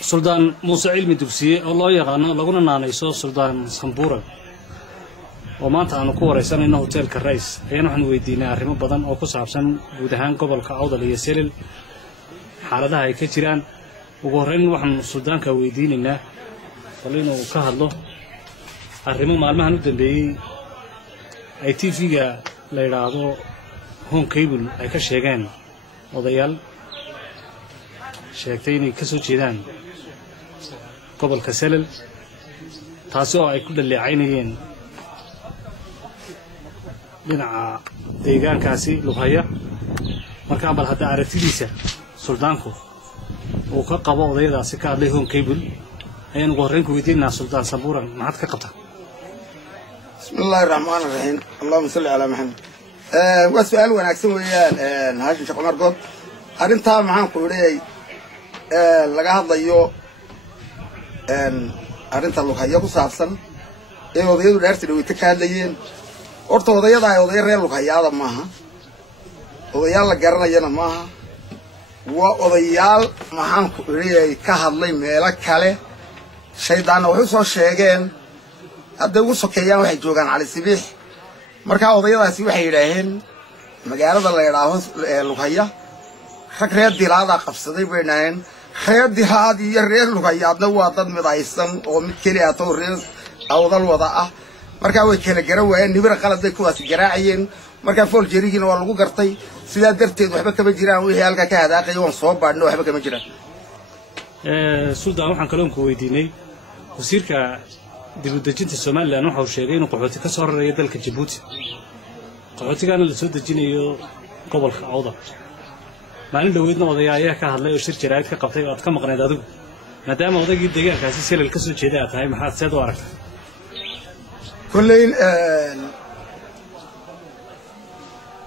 سلطان موسى علمي دبسي الله يغنى لقونا نانيسو سلطان سمبورة وما أنت أنا كورة سنة إنه هوتيل كالرئيس أيام نحن ويدينا ريمو بدن أو كوس عشان بودهان قبل كعودة ليسيل حالتها هي كتيران وقررنا وحن السلطان كويدين إنه خلينا كهله الريمو معلمها نبدأ بي أي تي فيها ليرادو هون كيبل أي كشيغان وضيال sheegtay ka soo jeedaan gobolka Salal taasoo ay ku dhaleecaynayeen dhinaca deegaankaasi Lughaya marka bal hadda aragtidiisa suldaanku uu ka qabo odayadaasi ka hadlay hoon cable ayaan ugu horreyn ku weydiinaa Sultaan Sambura maxaad ka qabtaa bismillaahir rahmaanir rahiim allahumma salli ala muhammad waa su'aal wanaagsan weeyaan haashin Sheekh Umar Good arinta maxaan ku leeyahay laga hadlayo arinta Lughaya ku saabsan ee odayadu dhaartii way ka hadlayeen horta odayada ay oday reer Lughayada maaha odayaal la garanayana maaha waa odayaal maxaan ku leeyahay ka hadlay meelo kale shaydaana wuxuu soo sheegeen hadda ugu sokeeyaan waxay joogaan Cali Sibiix marka odayadaasi waxay yiraahdeen magaalada la yiraahdo Lughaya rag reer dilaada qabsaday baynaan reer dilaad iyo reer Lughayaadna waa dad midaysan oo mid kaliya ah oo reer awdal wada ah marka way kala garan waayeen nibir qaladay kuwaas garaacayeen marka fool jariigina waa lagu gartay sida darteed waxba kama jiraan wixii halka ka hadaaqay oo soo baadhno waxba kama jiraan Sultaan waxaan kaloon ku weydiinay wasiirka dib u dejinta Soomaaliland waxa uu sheegay inuu qaxooti ka soo raray dalka Djibouti qaxootigaana la soo dejinayo gobolka Awdal maalin dhaweydna odayaaya ka hadlay oo shir jiraayad ka qabtay oo aad ka maqnayd adigu maadaama odaygii deegaankaasi Salal ka soo jeeday aad tahay maxaad seed u aragtaa kulleen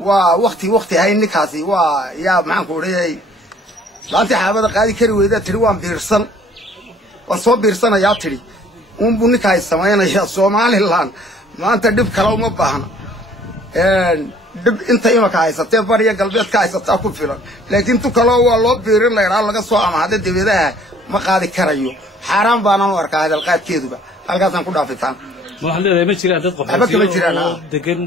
waa waqti hay ninkaasi waa yaa maxaan ku leeyahay laanti xaabada qaadi kari weyda tiri waan biirsan waan soo biirsanayaa tiri buu ninkaay sameynaya Soomaaliland maanta dib kale uma baahna dib inta imaka haysatay bariya galbeedka haysata ku filan laakiin tu kale waa loo biirin leeyahay laga soo amaahday dibadaha ma qaadi karayo xaraan baana u arkaa hadalqaadkeeduba halkaasaan ku dhaafitaan waxa leedahay ma jiraan dad qaxootiga degan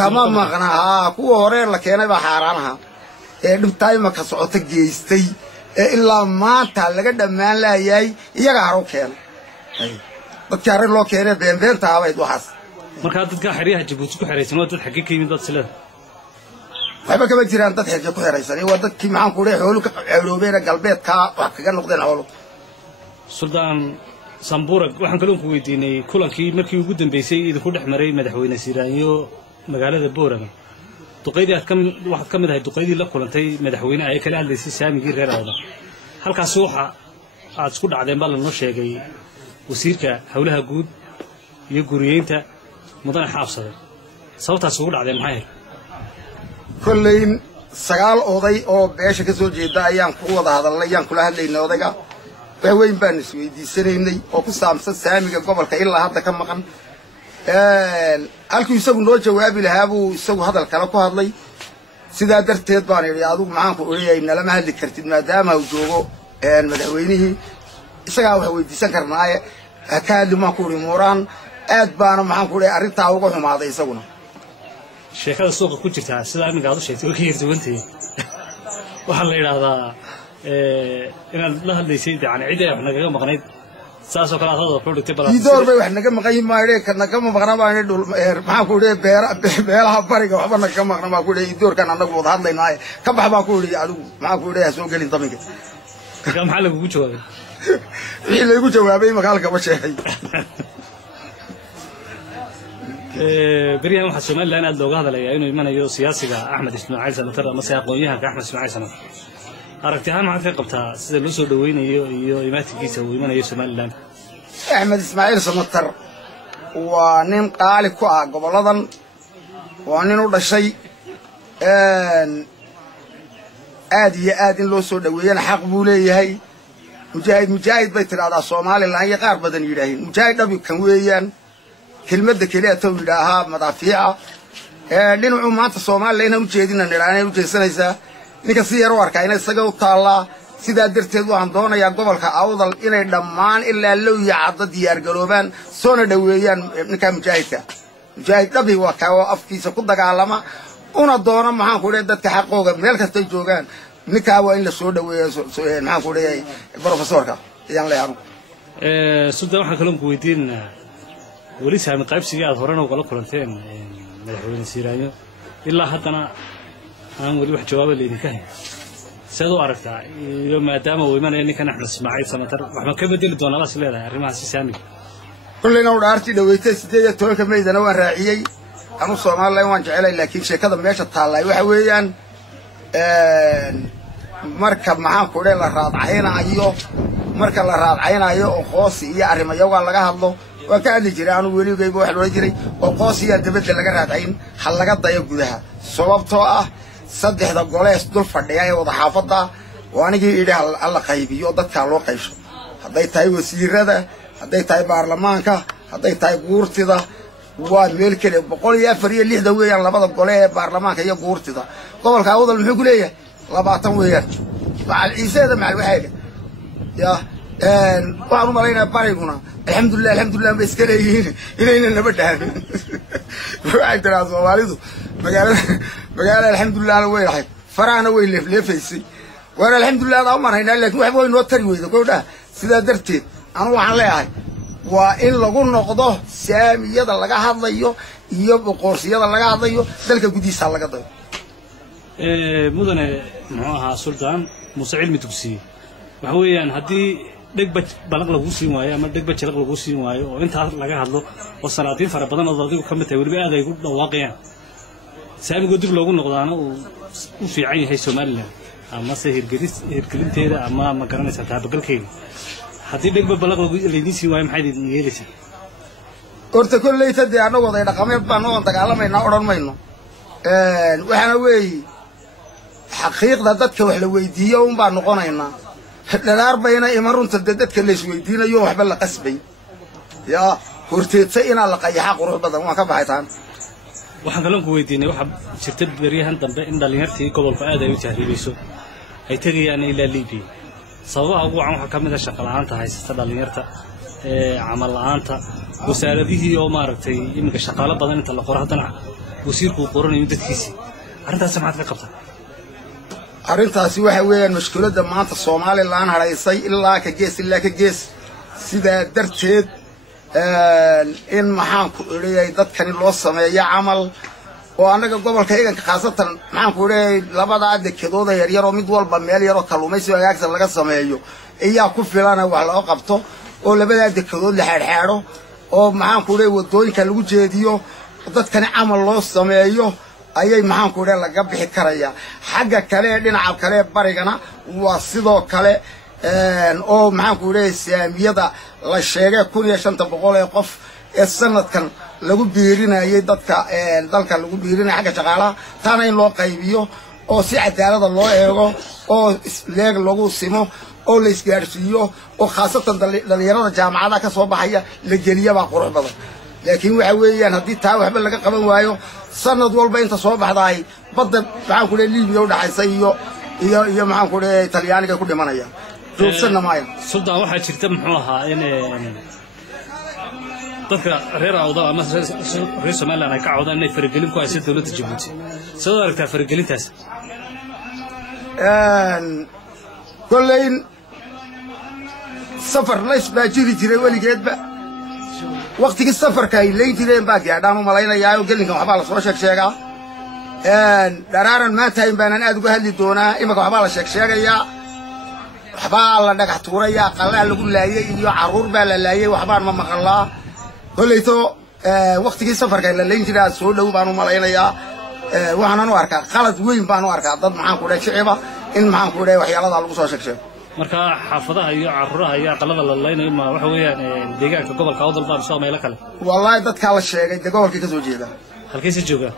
kama maqnaa kuwa hore la keenay baa xaraanaha ee dhibtay ma ka socota geystay ee ilaa maanta laga dhamaan laayay iyaga haro keen dadka hore loo keenay beenbeenta abayd waxaas marka dadka xiriyaha Djibouti ku xiraysan waa dad xaqi ka yimid dad silada waxba kama jiraan dad xiriyaha ku xiraysan waa dadkii maxaan ku leeyahay xoolo ka ceeloobeena galbeedka wax kaga noqdeen xoolo Sultaan Sambura waxaan kaloon ku weydiinay kulankii markii ugu dambeysay idinku dhexmaray madaxweyne Siraanyo magaalada Boorama duqeydii waxaad ka mid ahay duqeydii la kulantay madaxweyne ay kala hadlaysay saamigii reer Awdal halkaas waxa aad isku dhacdeen bal noo sheegay wasiirka hawlaha guud iyo guriyeynta mudane xaabsaday sababtaas ugu dhacdeen maxay kulleen sagaal oday oo beesha ka soo jeeda ayaan ku wada hadalnay ayaan kula hadlaynay odayga weyn baan isweydiisanaynay oo ku saabsan saamiga gobolka ilaa hadda ka maqan halkii isagu noo jawaabi lahaa buu isagu hadal kale ku hadlay sidaa darteed baan idhi adigu maxaan ku leeyahay nalama hadli kartid maadaama uu joogo madaxweynihii isagaa wax weydiisan karnaaye ka hadli maan ku idhi muuraan aad baana maxaan ku leeyahay arrintaa uga xumaaday isaguna sheekada suuqa ku jirta sida aniga aad u sheegtay oo ka yarduwantay waxaa la yidhaahdaa inaad la hadlaysay yani cid ay wax nagaga maqnayd saasoo kale aad hadal ku dhigtay balaa idoor bay wax naga maqan yimaayeen kana kama maqna baan dhul maxaan ku leeyahay beelaha bariga waxba naga maqna ma ku leeyahay idoorkan anagu wada hadlaynaa ka bax baan ku leeyahay adigu maxaan ku leeyahay soo gelin damiga ka maxaa lagu jawaabay wixii lagu jawaabay magaalka ba sheegay بريها واحد سؤال لأن أدلو هذا ليه إنه يمنع يو سياسي أحمد إسماعيل سنتر أما سيقويها كأحمد إسماعيل سنتر أركتها ما عاد قبتها سيد لوسو دوين يو يماتي كيسة ويمنع يو سؤال لأن أحمد إسماعيل سنتر ونين قال كوا قبل هذا ونين ولا شيء آدي لوسو دوين حق بولي هاي مجاهد بيت هذا الصومالي اللي هي قارب بدن يراهي مجاهد أبي كويان كلمة كلية تولدها مضافية لأنه ما تصومال لأنه مجاهدين النيراني وجسنا إذا نكسير واركاين السجوا طالع sidaa darteed waxaan doonayaa gobolka awdal inay dhammaan ilaa low iyo caddo diyaar garoobaan soona dhaweeyaan ninka mujaahid dhabi waa kaa afkiisa ku dagaalama una doona maxaan ku leeyahay dadka xaqooga meel kasta joogaan ninka waa in la soo dhaweeyo maxaan ku leeyahay professorka ayaan leeyahay sultan waxaan kaloo ku weydiinaa weli saami qaybsiga aad horena uga kulanteen madaxweyne Siiraayo ilaa haddana aan weli wax jawaab leedin ka hayn sidoo aragtaa iyo maadaama uu imanay ninkan Axmed Ismaaciil Samatar waxaan ka bedeli doonaa bas leedahay arrimahaas saamiga kullina uu dhaartii dhaweeytay 18 meydana waan raaciyay anu Soomaaliland waan jecelay laakiin sheekada meesha taalay waxa weeyaan marka maxaan ku leeyahay la raadcaynayo marka la raadcaynayo oo qoos iyo arrimayaga laga hadlo waa ka hadli jiray anu weligayba wax loo jiray oo qoos iyo dibadda laga raadcayn hal laga dayo gudaha sababtoo ah saddexda golees dul fadhiya ee wada xaafada waanigii idhaa alla qaybiyo dadka loo qaybsho haday tahay wasiirada haday tahay baarlamaanka haday tahay guurtida waa meel kale 104 weeyaan labada gole ee baarlamaanka iyo guurtida gobolka awdal muxuu ku leeyahay 20 weeyaan macal ciiseeda macal waxayga ya waxaan malaynaa bariguna alxamdulillah ma iska leeyihiin inayna nabadhaan waxay tiraa Soomaalidu magaalada alxamdulillah way rahay faraana way leefleefaysay waan alxamdulillah aan marayna laakiin wax way noo tari weydo go'da sida darteed anu waxaan leeyahay waa in lagu noqdo saamiyada laga hadlayo iyo boqorsiyada laga hadlayo dalka gudihiisa laga dayo mudane muxuu ahaa sultan Muuse Cilmi Dugsiye waxa weeyaan hadii degba balag lagu siin waayo ama degba jalaq lagu siin waayo oo inta laga hadlo oo salaadiin fara badan oo dadku ka mid tahay waliba aad ay ku dhawaaqayaan saamiga dib loogu noqdaana uu fiican yahay Soomaaliland ama hirgelinteeda ama ma garanaysaa taabagalkeeda haddii degba balag lagu leedin siin waayo maxay idin yeelaysaa horta kullayta dee anagu wada dhaqameed baan oo dagaalamayna oran mayno waxana weey xaqiiqda dadka wax la weydiiyo un baan noqonaynaa dhalaar bayna imarunta dadka la isweydiinayo waxba la qasbay ya horteedsa ina la qayaxa qurux badan waan ka baxaytaan waxaan kaloo ku weydiinay waxa jirta bariyahan dambe in dhalinyartii gobolka aad ay u tahriibayso ay tagayaan ilaa Liibiya sababaha ugu wacan waxa kamid ah shaqo la'aanta haysata dhalinyarta camal la'aanta wasaaradihii oo maaragtay iminka shaqaale badan inta la qoro haddana wasiirku qoranayo dadkiisii arrintaas maxaad ka qabtaa arrintaasi waxa weeyaan mushkiladda maanta Soomaaliland haraysay ilaa ka gees sida darteed in maxaan ku leeyahay dadkani loo sameeyo amal oo anaga gobolka eeganka khaasatan maxaan ku leeyahay labada dekedooda yar oo mid walba meel yar oo kalluumaysi wanaagsan laga sameeyo ayaa ku filan wax loo qabto oo labada dekedood la xirxiro oo maxaan ku leeyahay wadooyinka lagu jeediyo dadkani amal loo sameeyo ayay maxaan ku leeyahay laga bixi karaya xagga kale dhinaca kale barigana waa sidoo kale oo maxaan ku leeyahay saamiyada la sheegay 1500 ee qof ee sanadkan lagu biirinayay dadka dalka lagu biirinay xagga shaqaalaha taana in loo qaybiyo oo si cadaalad loo eego oo leeg lagu simo oo la isgaarsiiyo oo khaasatan dhalinyarada jaamacadaha ka soo baxaya la geliyo baa qurux badan laakiin waxa weeyaan haddii taa waxba laga qaban waayo sanad walba inta soo baxday badda maxaan ku leeyahay Liibiya u dhaxaysa iyo maxaan ku leeyahay Talyaaniga ku dhimanaya joogsanna maayo sultan waxa jirta muxuu ahaa in dadka reer awda ama reer Soomaaliland ay ka cawdaan inay faragelin ku hayso dawladda Djibouti sidoo aragtaa faragelintaas kolleyn safar lays baa jiri jiray weligeedba waqtigii safarka ay leeyin jireen baa gaadhaan u malaynayaa oo gelinka waxba la soo sheegaa daraaran maanta in baanan aad uga hadli doonaa imaka waxba la sheegayaa waxba la dhagax tuuraya qalaa lagu laayay iyo caruur baa la laayay waxbaan ma maqalaa koleyto waqtigii safarka la leeyin jiray soo dhow baan u malaynayaa waxaan u arkaa qalad weyn baan u arkaa dad maxaan ku dhahay shicib in maxaan ku dhahay waxyaalaha lagu soo sheego marka xaafadaha iyo caruuraha iyo aqalada la leeynayo ma waxa weeyaan deegaanka gobolka awdal baan soo meelo kale wallahi dadka la sheegay gobolka ka soo jeeda halkiisa jooga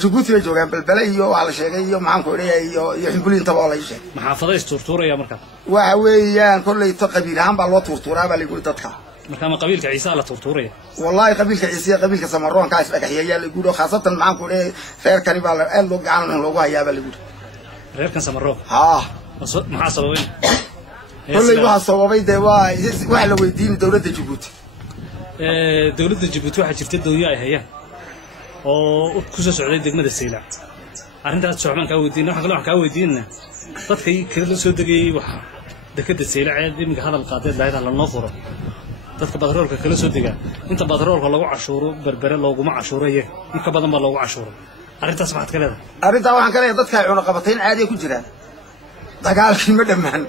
Djibouti ay joogaan balbala iyo waxa la sheegay iyo maxaan ku dhahay iyo ximbulinta waa la sheegay maxaafada isturtuuraya marka waxa weeyaan koleyto qabiil ahaan baa loo turtuuraa baa la yiri dadka marka ma qabiilka Ciise la turtuuraya wallahi qabiilka Ciise qabiilka Samaroon ka isdhagaxiyay la yiri khaasatan maxaan ku dhahay reerkani baa la aad loo gacan loogu hayaa baa la yiri reerkan Samaroon ha maxaa sababay kolley waxa sababay de waa la weydiin dawladda Djibouti waxa jirta dawladda ay hayaan oo ku soo socday degmada Saylac arrintaas Soomaan ka weydiin waxa ka weydiinna dadkay kala soo degay waxa dekada Saylac ee imika hadal qaaday lahayd la noo furo dadka badroolka kala soo degaa inta badroolka lagu cashuuro berbere looguma cashuurayo in ka badan ba loogu cashuuro arrintaas maxaad ka leedahay arrintaa waxaan ka leeyahay dadka ay cuna qabateen caadi ku jiraan dagaalkii ma dhamaan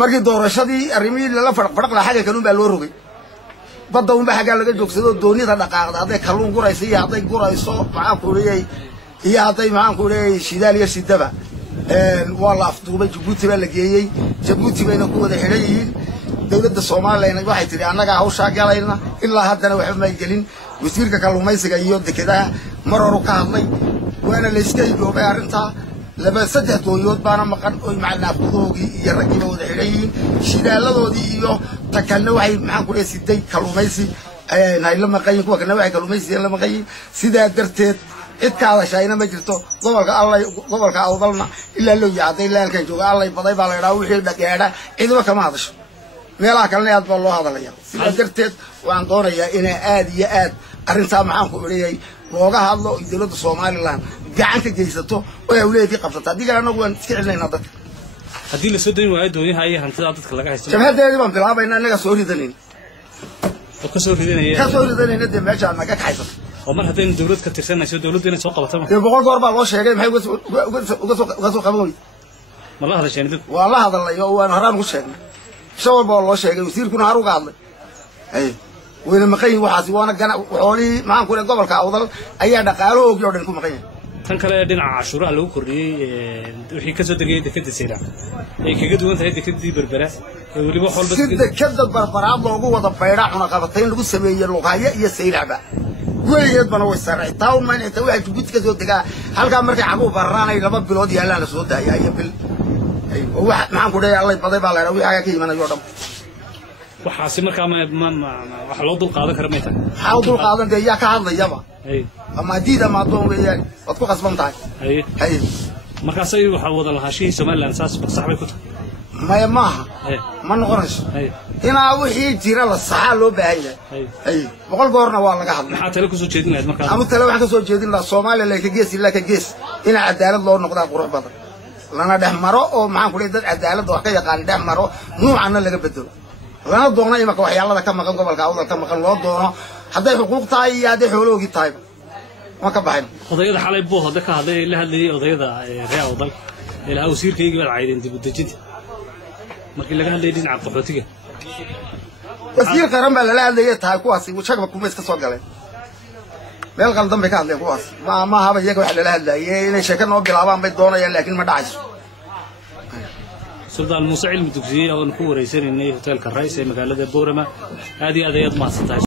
markii doorashadii arrimihii lala farqfarq la xaga kaluun baa loo rogay badda unba xagaa laga joogsado doonida dhaqaaqda hadday kalluun gurayso iyo hadday gurayso maxaan ku leeyahay iyo hadday maxaan ku leeyahay shidaal iyo shidaba waa la afduubay Djibouti baa la geeyey Djibouti bayna ku wada xidhan yihiin dawladda Soomaaliland waxay tiri annaga hawsha galayna ilaa haddana waxba ma gelin wasiirka kalluumaysiga iyo dekedaha mar hore ka hadlay waana la iska idoobay arrintaa laba saddex dooyood baana maqan oo macnaafadoogi iyo ragiba wada xidhan yihiin shidaaladoodii iyo takalna waxay maxaan ku leeyahay siday kalluumaysi ay la maqayn kuwa kana waxay kalluumaysi la maqayn sidaa darteed cid ka hadashayna ma jirto gobolka awdalna ilaa loo yaaday laalkan jooga allay baday baa la yiraahdaa wixii dhageeda cidba kama hadasho meelaha kalena aad baa loo hadalaya sidaa darteed waan doonayaa in aad iyo aad arrintaa maxaan ku leeyahay looga hadlo dawladda Soomaaliland gacan ka geysato oo ay leedahay qabsata diga anagu waan iska cilnayna dadka haddii la soo dayn waayo dooniyaha ay hantida dadka laga haysto jabhadeedii baan bilaabayna anaga soo ridanin ka soo ridanayna de meesha naga kaxaysan oo mar haddii dawlad ka tirsanayso dawladdu inay soo qabato ma boqol goor baa loo sheegay maxay uga soo qaban wayday ma la hadasheen dad waa la hadalay oo waan horaan ku sheegnay shawal baa loo sheegay wasiirkuna har uga hadlay wayna maqayn waxaasi waana xoolihii maxaan ku leeyahay gobolka awdal ayaa dhaqaalahoogi oo dhan ku maqan yahay tan kale dhinaca cashuuraha lagu kordhiyay wixii ka soo degay dekada Saylac ay kaga duwan tahay dekadii berbera ee waliba xolba dekada barbaraad loogu wada bayraa cuna qabatayn lagu sameeyay luqaya iyo Saylacba weligeed bana way saray taawun ma inta waxa Djibouti ka soo degaa halka markay cagu baraanay 2 bilood yaalaan la soo daayay iyo bil wax maxaan ku leeyahay allay baday baa la yiraahdaa wixii ka yimanayo dham waxaasi markaa wax loo dul qaadan karo ma tahay waxa dul qaadan yaa ka hadlayaba ama diida ma doon weeyaan wad ku qasban tahay markaas ay waxa wada lahaashii Soomaaliland sax bay ku tahay maaha ma noqonayso ina wixii jira la saxa loo baahan yahay boqol goorna waa laga hadlay maxaa tale ku soo jeedin lahayd markaa ama tale waxaan ka soo jeedin lahaa Soomaaliland ka gees ilaa ka gees ina cadaalad loo noqdo qurux badan lana dhexmaro oo maxaan ku leeyahay dad cadaalad wax ka yaqaan dhexmaro nuucana laga bedelo lana doono imaka waxyaalada ka maqan gobolka awdal ka maqan loo doono hadday xuquuq tahay iyo hadday xooloogi tahay ma ka baxin odayada xalay buu hada ka hadlay la hadlayay odayada reer awdal ilaa wasiirkayga baa caydeen dib u dejinta markii laga hadlayay dhinaca qaxootiga wasiir qaran baa la hadlayay tahay kuwaasi shaqba kuma iska soo galeen meel qaldan bay ka hadleen kuwaas ma haba iyaga wax la hadlayay inay sheeko noo bilaabaan bay doonayaan laakiin ma dhacayso سلطان موسى علم دكتور أو نكور يسير إنه هوتيل كرايس مقالة بورما هذه أديات ما ستاش